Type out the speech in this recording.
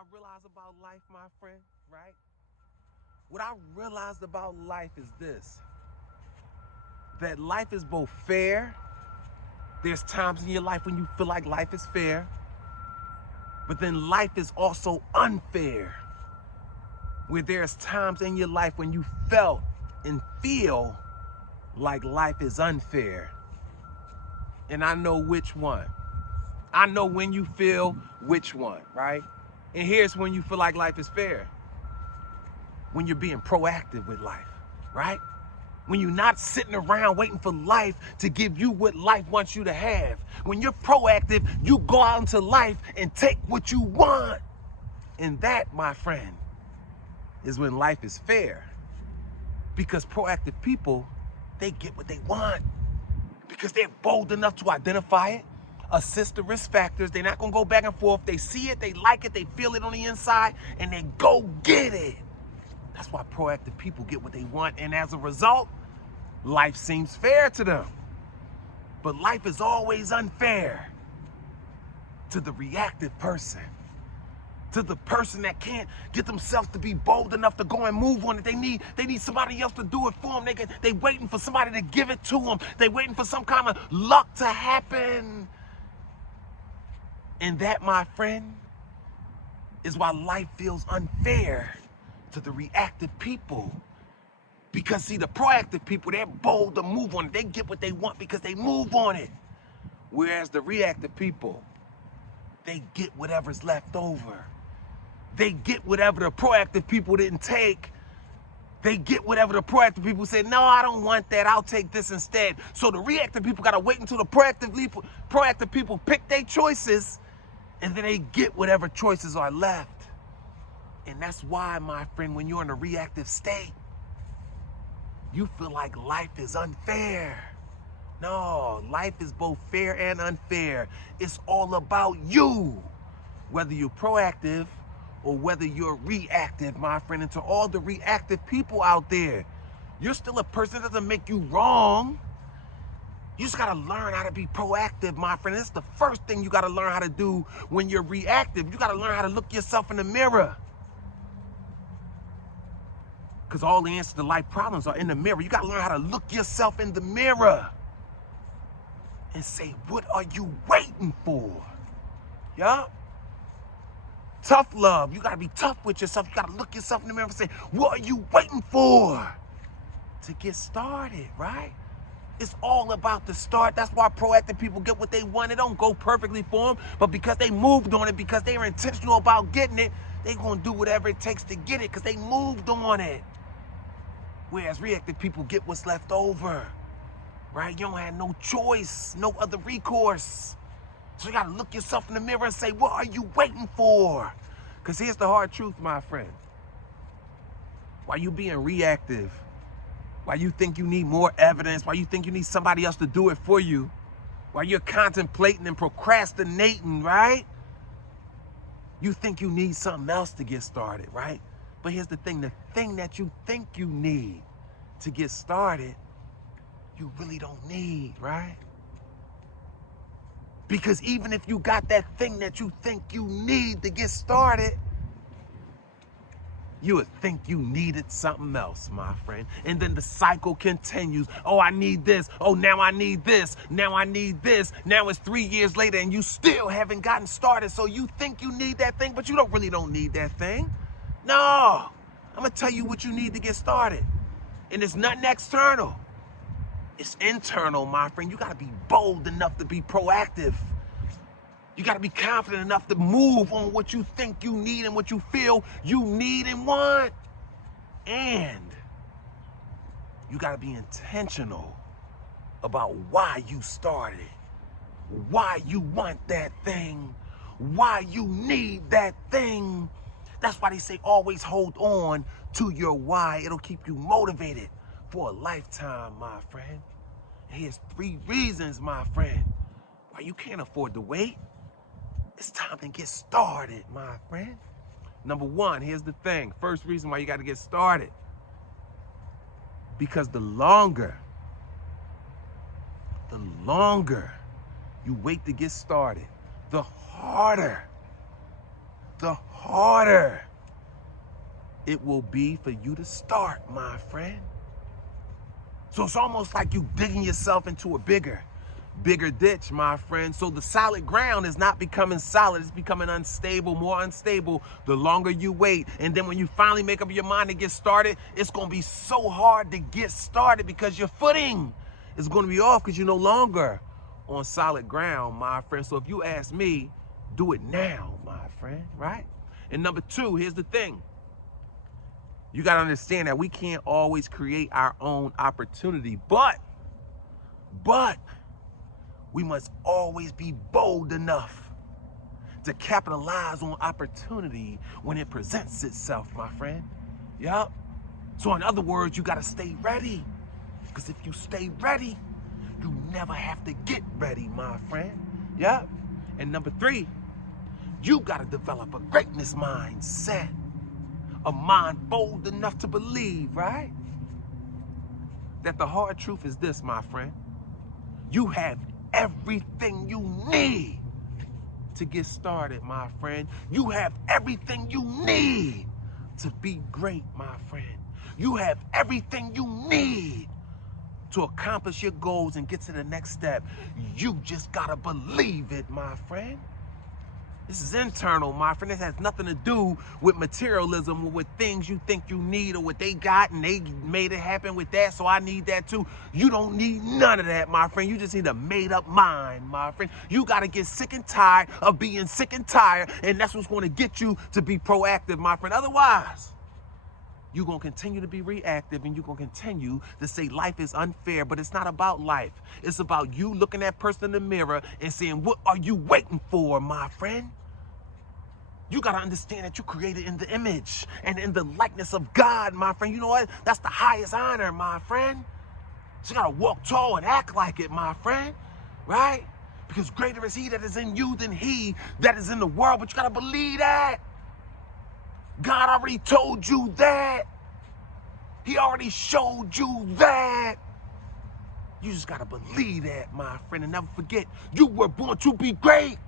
I realize about life, my friend, right? What I realized about life is this, that life is both fair. There's times in your life when you feel like life is fair, but then life is also unfair, where there's times in your life when you felt and feel like life is unfair. And I know which one. I know when you feel which one, right? And here's when you feel like life is fair. When you're being proactive with life, right? When you're not sitting around waiting for life to give you what life wants you to have. When you're proactive, you go out into life and take what you want. And that, my friend, is when life is fair. Because proactive people, they get what they want. Because they're bold enough to identify it, assess the risk factors. They're not going to go back and forth. They see it, they like it, they feel it on the inside, and they go get it. That's why proactive people get what they want, and as a result, life seems fair to them. But life is always unfair to the reactive person, to the person that can't get themselves to be bold enough to go and move on it. They need somebody else to do it for them. They waiting for somebody to give it to them. They waiting for some kind of luck to happen. And that, my friend, is why life feels unfair to the reactive people. Because see, the proactive people, they're bold to move on it. They get what they want because they move on it. Whereas the reactive people, they get whatever's left over. They get whatever the proactive people didn't take. They get whatever the proactive people say, no, I don't want that, I'll take this instead. So the reactive people gotta wait until the proactive people pick their choices, and then they get whatever choices are left. And that's why, my friend, when you're in a reactive state, you feel like life is unfair. No, life is both fair and unfair. It's all about you, whether you're proactive or whether you're reactive, my friend. And to all the reactive people out there, you're still a person that doesn't make you wrong. You just gotta learn how to be proactive, my friend. It's the first thing you gotta learn how to do when you're reactive. You gotta learn how to look yourself in the mirror. Because all the answers to life problems are in the mirror. You gotta learn how to look yourself in the mirror and say, what are you waiting for? Yeah? Tough love. You gotta be tough with yourself. You gotta look yourself in the mirror and say, what are you waiting for to get started, right? It's all about the start. That's why proactive people get what they want. It don't go perfectly for them, but because they moved on it, because they are intentional about getting it, they're gonna do whatever it takes to get it because they moved on it. Whereas reactive people get what's left over, right? You don't have no choice, no other recourse. So you gotta look yourself in the mirror and say, what are you waiting for? Because here's the hard truth, my friend. While you being reactive, while you think you need more evidence, while you think you need somebody else to do it for you, while you're contemplating and procrastinating, right? You think you need something else to get started, right? But here's the thing that you think you need to get started, you really don't need, right? Because even if you got that thing that you think you need to get started, you would think you needed something else, my friend. And then the cycle continues. Oh, I need this. Oh, now I need this. Now I need this. Now it's 3 years later and you still haven't gotten started. So you think you need that thing, but you really don't need that thing. No, I'm gonna tell you what you need to get started. And it's nothing external. It's internal, my friend. You gotta be bold enough to be proactive. You gotta be confident enough to move on what you think you need and what you feel you need and want. And you gotta be intentional about why you started, why you want that thing, why you need that thing. That's why they say always hold on to your why. It'll keep you motivated for a lifetime, my friend. And here's 3 reasons, my friend, why you can't afford to wait. It's time to get started, my friend. Number 1, here's the thing. First reason why you got to get started. Because the longer you wait to get started, the harder the harder it will be for you to start, my friend. So it's almost like you digging yourself into a bigger ditch, my friend. So the solid ground is not becoming solid, it's becoming unstable, more unstable the longer you wait. And then when you finally make up your mind to get started, it's going to be so hard to get started because your footing is going to be off because you're no longer on solid ground, my friend. So if you ask me, do it now, my friend, right? And number two, here's the thing. You got to understand that we can't always create our own opportunity, but we must always be bold enough to capitalize on opportunity when it presents itself, my friend. Yup. So in other words, you got to stay ready. Because if you stay ready, you never have to get ready, my friend. Yup. And number three, you got to develop a greatness mindset. A mind bold enough to believe, right? That the hard truth is this, my friend. You have everything you need to get started, my friend. You have everything you need to be great, my friend. You have everything you need to accomplish your goals and get to the next step. You just gotta believe it, my friend. This is internal, my friend. This has nothing to do with materialism or with things you think you need or what they got and they made it happen with that, so I need that too. You don't need none of that, my friend. You just need a made-up mind, my friend. You got to get sick and tired of being sick and tired, and that's what's going to get you to be proactive, my friend. Otherwise, you're going to continue to be reactive and you're going to continue to say life is unfair, but it's not about life. It's about you looking at that person in the mirror and saying, what are you waiting for, my friend? You got to understand that you created in the image and in the likeness of God, my friend. You know what? That's the highest honor, my friend. So you got to walk tall and act like it, my friend, right? Because greater is he that is in you than he that is in the world. But you got to believe that. God already told you that. He already showed you that. You just got to believe that, my friend. And never forget, you were born to be great.